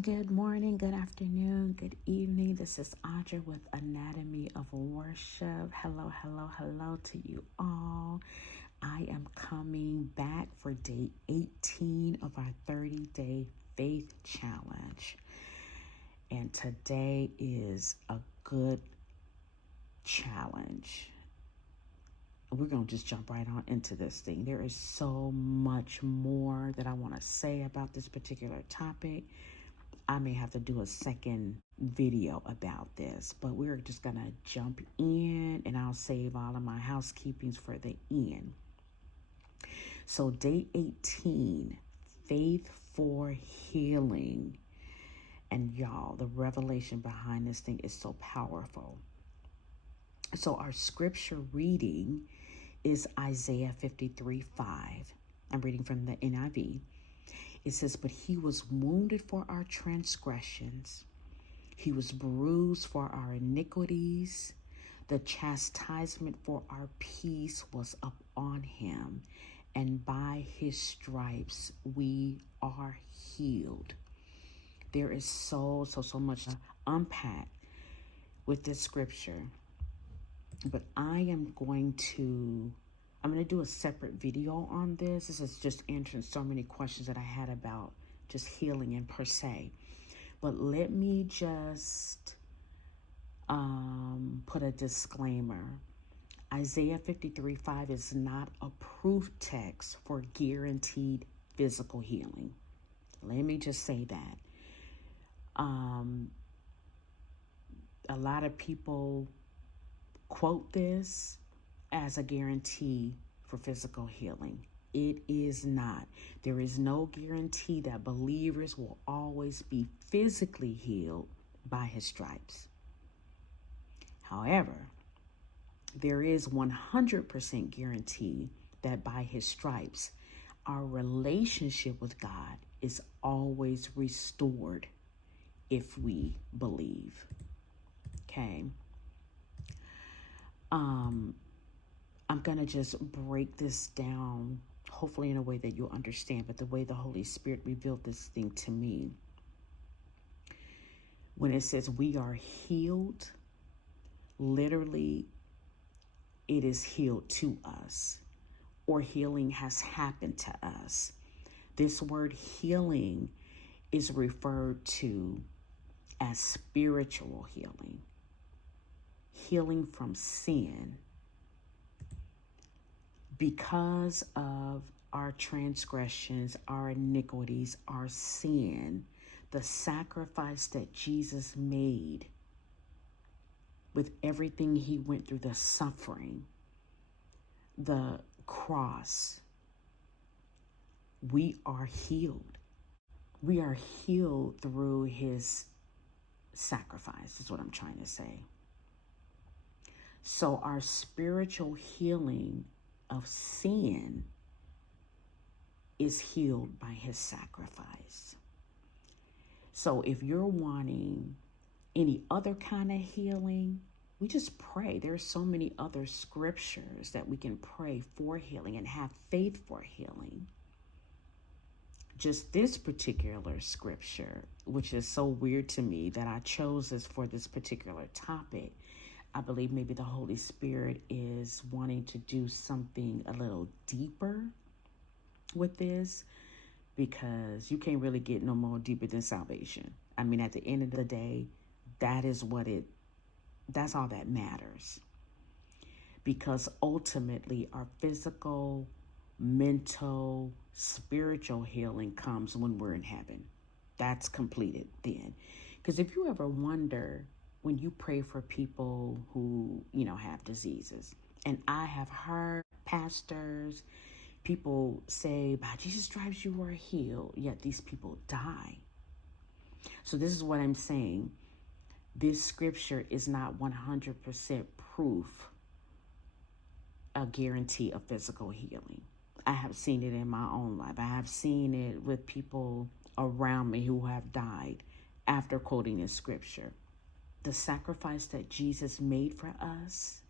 Good morning, good afternoon, good evening. This is Audra with Anatomy of Worship. Hello, hello, hello to you all. I am coming back for day 18 of our 30-day faith challenge. And today is a good challenge. We're going to just jump right on into this thing. There is so much more that I want to say about this particular topic. I may have to do a second video about this, but we're just going to jump in and I'll save all of my housekeepings for the end. So day 18, faith for healing. And y'all, the revelation behind this thing is so powerful. So our scripture reading is Isaiah 53:5. I'm reading from the NIV. It says, "But he was wounded for our transgressions. He was bruised for our iniquities. The chastisement for our peace was upon him. And by his stripes we are healed." There is so much to unpack with this scripture. But I'm going to do a separate video on this. This is just answering so many questions that I had about just healing and per se. But let me just put a disclaimer. Isaiah 53:5 is not a proof text for guaranteed physical healing. Let me just say that. A lot of people quote this as a guarantee for physical healing. It is not. There is no guarantee that believers will always be physically healed by his stripes. However, there is 100% guarantee that by his stripes, our relationship with God is always restored if we believe. Okay. I'm going to just break this down, hopefully in a way that you'll understand, but the way the Holy Spirit revealed this thing to me. When it says we are healed, literally, it is healed to us, or healing has happened to us. This word healing is referred to as spiritual healing, healing from sin. Because of our transgressions, our iniquities, our sin, the sacrifice that Jesus made with everything he went through, the suffering, the cross, we are healed. We are healed through his sacrifice, is what I'm trying to say. So our spiritual healing of sin is healed by his sacrifice. So if you're wanting any other kind of healing, we just pray. There are so many other scriptures that we can pray for healing and have faith for healing. Just this particular scripture, which is so weird to me that I chose this for this particular topic, I believe maybe the Holy Spirit is wanting to do something a little deeper with this, because you can't really get no more deeper than salvation. I mean, at the end of the day, that's all that matters. Because ultimately, our physical, mental, spiritual healing comes when we're in heaven. That's completed then. Because if you ever wonder, when you pray for people who, have diseases, and I have heard pastors, people say, by Jesus' stripes you are healed, yet these people die. So this is what I'm saying. This scripture is not 100% proof, a guarantee of physical healing. I have seen it in my own life. I have seen it with people around me who have died after quoting this scripture. The sacrifice that Jesus made for us,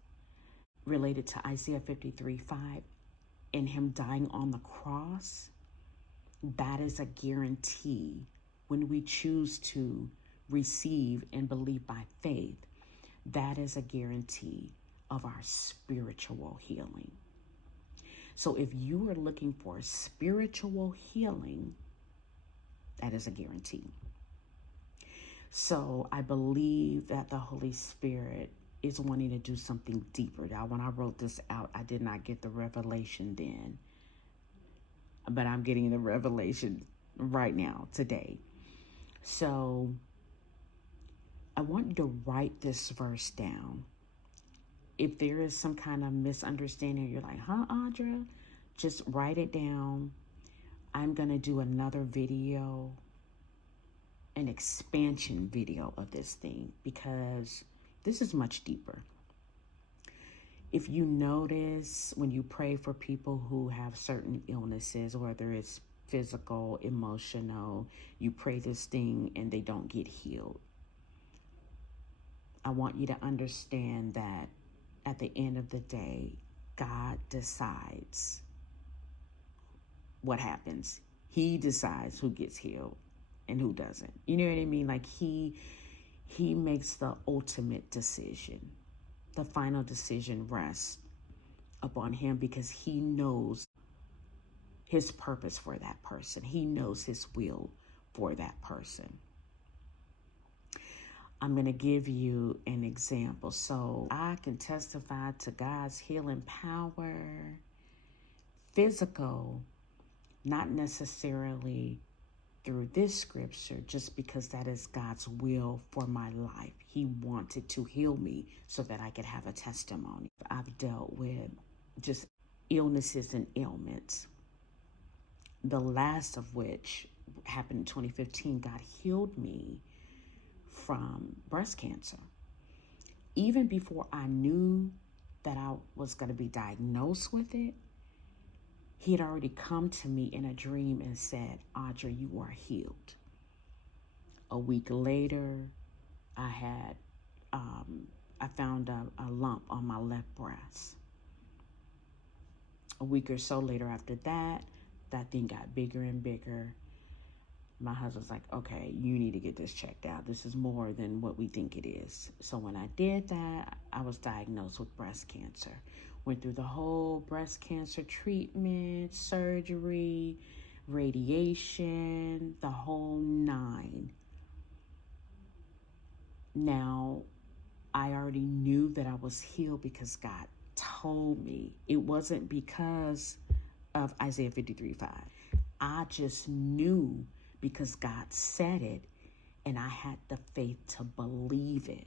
related to Isaiah 53:5, and him dying on the cross, that is a guarantee. When we choose to receive and believe by faith, that is a guarantee of our spiritual healing. So if you are looking for spiritual healing, that is a guarantee. So I believe that the Holy Spirit is wanting to do something deeper. Now, when I wrote this out, I did not get the revelation then, but I'm getting the revelation right now, today. So I want you to write this verse down. If there is some kind of misunderstanding, you're like, Audra, just write it down. I'm going to do another video, an expansion video of this thing, because this is much deeper. If you notice, when you pray for people who have certain illnesses, whether it's physical, emotional, you pray this thing and they don't get healed, I want you to understand that at the end of the day, God decides what happens. He decides who gets healed and who doesn't. You know what I mean? Like he makes the ultimate decision. The final decision rests upon him, because he knows his purpose for that person. He knows his will for that person. I'm going to give you an example. So I can testify to God's healing power, physical, not necessarily through this scripture, just because that is God's will for my life. He wanted to heal me so that I could have a testimony. I've dealt with just illnesses and ailments, the last of which happened in 2015. God healed me from breast cancer. Even before I knew that I was going to be diagnosed with it, he had already come to me in a dream and said, Audra, you are healed. A week later, I found a lump on my left breast. A week or so later after that, that thing got bigger and bigger. My husband's like, okay, you need to get this checked out. This is more than what we think it is. So when I did that, I was diagnosed with breast cancer. Went through the whole breast cancer treatment, surgery, radiation, the whole 9. Now, I already knew that I was healed because God told me. It wasn't because of Isaiah 53:5. I just knew because God said it, and I had the faith to believe it.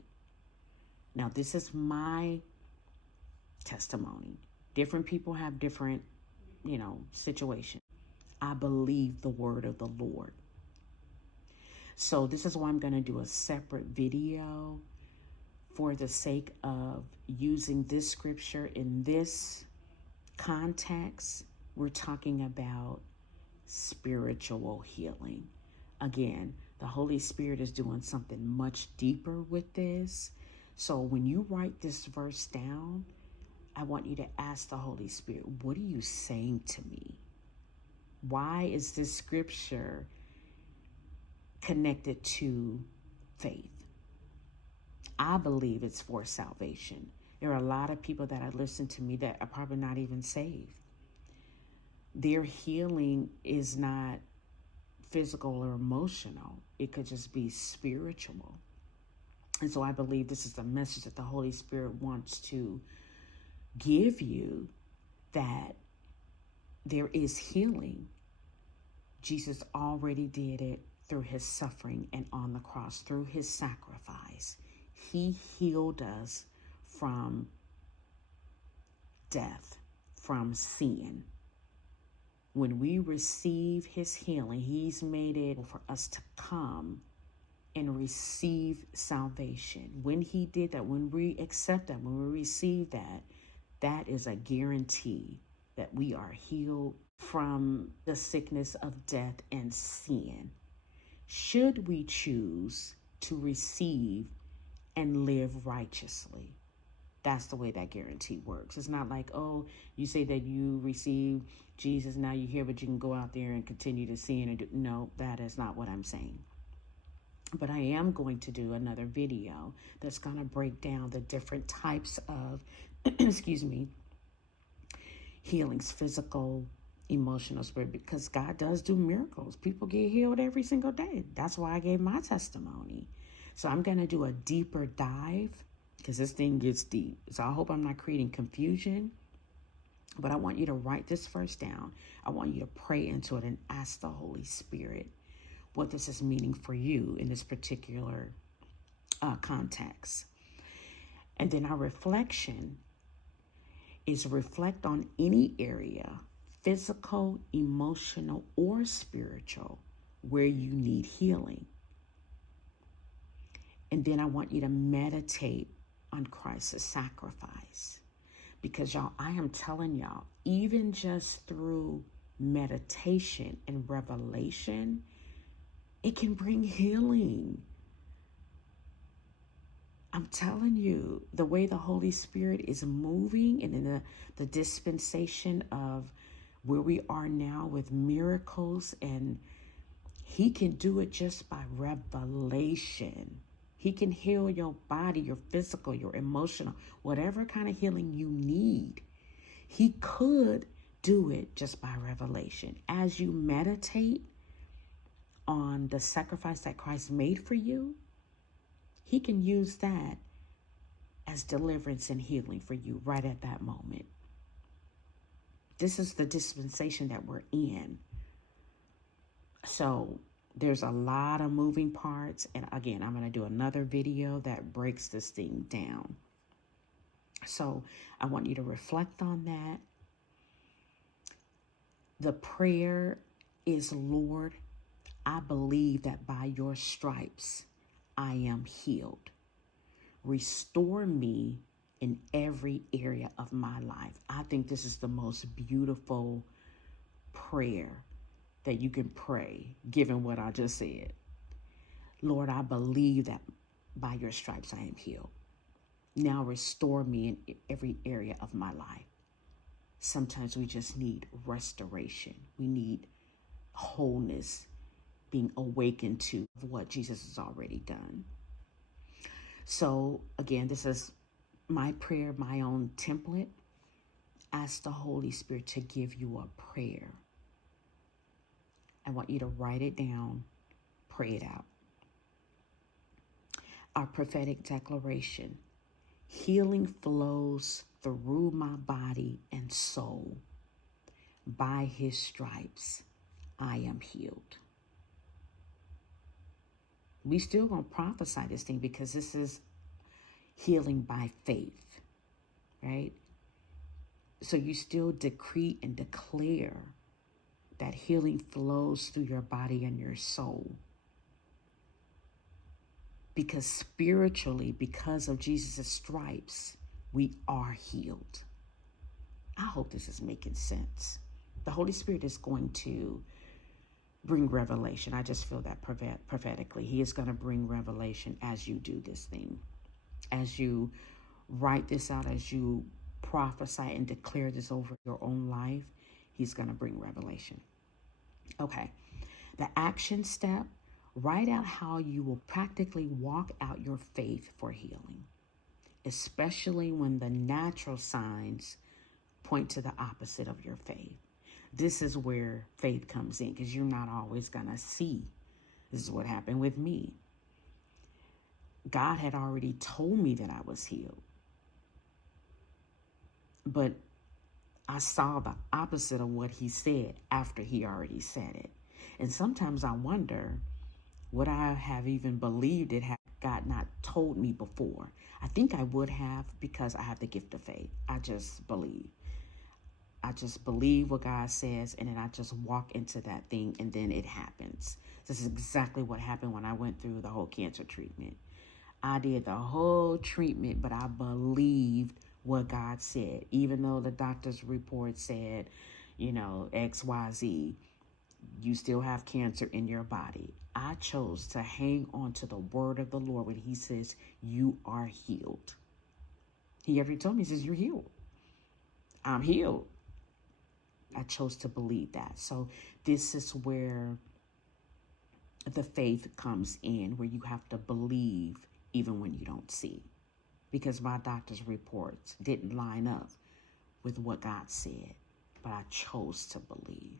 Now, this is my testimony. Different people have different, situations. I believe the word of the Lord. So this is why I'm going to do a separate video, for the sake of using this scripture in this context. We're talking about spiritual healing. Again, the Holy Spirit is doing something much deeper with this. So when you write this verse down, I want you to ask the Holy Spirit, what are you saying to me? Why is this scripture connected to faith? I believe it's for salvation. There are a lot of people that have listened to me that are probably not even saved. Their healing is not physical or emotional. It could just be spiritual. And so I believe this is the message that the Holy Spirit wants to give you, that there is healing. Jesus already did it through his suffering and on the cross, through his sacrifice. He healed us from death, from sin. When we receive his healing, he's made it for us to come and receive salvation. When he did that, when we accept that, when we receive that, that is a guarantee that we are healed from the sickness of death and sin. Should we choose to receive and live righteously? That's the way that guarantee works. It's not like, oh, you say that you receive Jesus, now you're here, but you can go out there and continue to sin and do. No, that is not what I'm saying. But I am going to do another video that's going to break down the different types of, excuse me, healings, physical, emotional, spirit, because God does do miracles. People get healed every single day. That's why I gave my testimony. So I'm going to do a deeper dive, because this thing gets deep. So I hope I'm not creating confusion, but I want you to write this first down. I want you to pray into it and ask the Holy Spirit what this is meaning for you in this particular context. And then our reflection is reflect on any area, physical, emotional, or spiritual, where you need healing. And then I want you to meditate on Christ's sacrifice. Because y'all, I am telling y'all, even just through meditation and revelation, it can bring healing. I'm telling you, the way the Holy Spirit is moving, and in the dispensation of where we are now with miracles, and he can do it just by revelation. He can heal your body, your physical, your emotional, whatever kind of healing you need. He could do it just by revelation. As you meditate on the sacrifice that Christ made for you, he can use that as deliverance and healing for you right at that moment. This is the dispensation that we're in. So there's a lot of moving parts. And again, I'm going to do another video that breaks this thing down. So I want you to reflect on that. The prayer is, Lord, I believe that by your stripes I am healed. Restore me in every area of my life. I think this is the most beautiful prayer that you can pray, given what I just said. Lord, I believe that by your stripes I am healed. Now restore me in every area of my life. Sometimes we just need restoration. We need wholeness, being awakened to what Jesus has already done. So again, this is my prayer, my own template. Ask the Holy Spirit to give you a prayer. I want you to write it down, pray it out. Our prophetic declaration: healing flows through my body and soul. By his stripes, I am healed. We still gonna prophesy this thing, because this is healing by faith, right? So you still decree and declare that healing flows through your body and your soul. Because spiritually, because of Jesus' stripes, we are healed. I hope this is making sense. The Holy Spirit is going to bring revelation. I just feel that prophetically. He is going to bring revelation as you do this thing. As you write this out, as you prophesy and declare this over your own life, he's going to bring revelation. Okay. The action step: Write out how you will practically walk out your faith for healing, especially when the natural signs point to the opposite of your faith. This is where faith comes in, because you're not always going to see. This is what happened with me. God had already told me that I was healed, but I saw the opposite of what he said after he already said it. And sometimes I wonder, would I have even believed it had God not told me before? I think I would have, because I have the gift of faith. I just believe. I just believe what God says, and then I just walk into that thing, and then it happens. This is exactly what happened when I went through the whole cancer treatment. I did the whole treatment, but I believed what God said. Even though the doctor's report said, XYZ, you still have cancer in your body. I chose to hang on to the word of the Lord when he says, you are healed. He already told me, he says, you're healed. I'm healed. I chose to believe that. So this is where the faith comes in, where you have to believe even when you don't see. Because my doctor's reports didn't line up with what God said, but I chose to believe.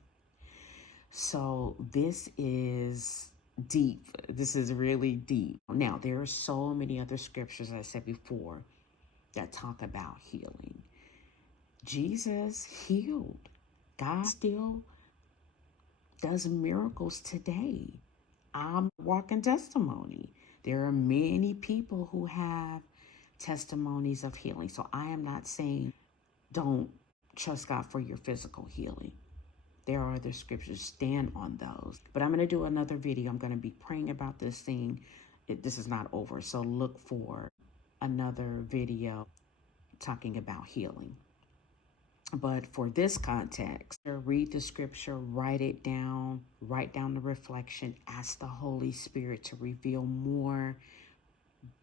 So this is deep. This is really deep. Now, there are so many other scriptures, as I said before, that talk about healing. Jesus healed. God still does miracles today. I'm a walking testimony. There are many people who have testimonies of healing. So I am not saying don't trust God for your physical healing. There are other scriptures, stand on those. But I'm going to do another video. I'm going to be praying about this thing. This is not over. So look for another video talking about healing. But for this context, read the scripture, write it down, write down the reflection, ask the Holy Spirit to reveal more.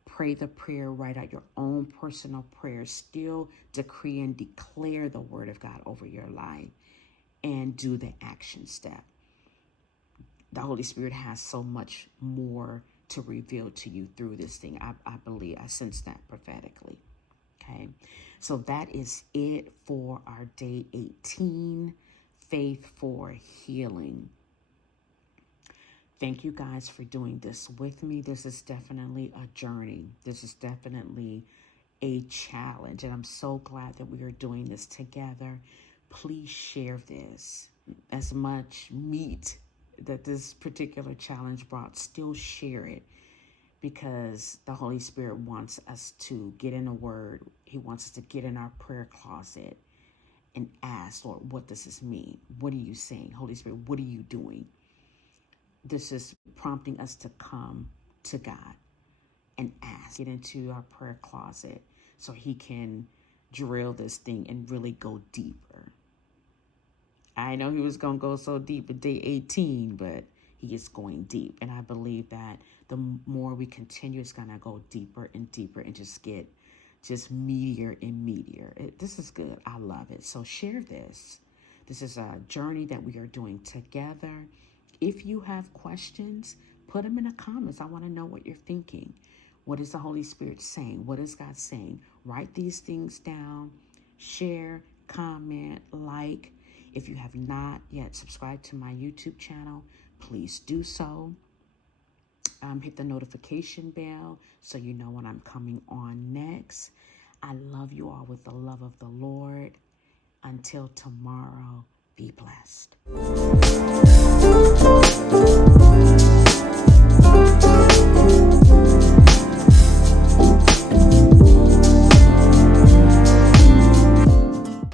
Pray the prayer, write out your own personal prayer, still decree and declare the word of God over your life, and do the action step. The Holy Spirit has so much more to reveal to you through this thing. I believe, I sense that prophetically. Okay, so that is it for our day 18, faith for healing. Thank you guys for doing this with me. This is definitely a journey. This is definitely a challenge, and I'm so glad that we are doing this together. Please share this. As much meat that this particular challenge brought, still share it, because the Holy Spirit wants us to get in the word. He wants us to get in our prayer closet and ask, Lord, what does this mean? What are you saying? Holy Spirit, what are you doing? This is prompting us to come to God and ask, get into our prayer closet so he can drill this thing and really go deeper. I know he was going to go so deep at day 18, but he is going deep. And I believe that the more we continue, it's going to go deeper and deeper and just get just meatier and meatier. This is good. I love it. So share this. This is a journey that we are doing together. If you have questions, put them in the comments. I want to know what you're thinking. What is the Holy Spirit saying? What is God saying? Write these things down. Share, comment, like. If you have not yet subscribed to my YouTube channel, please do so. Hit the notification bell so you know when I'm coming on next. I love you all with the love of the Lord. Until tomorrow, be blessed.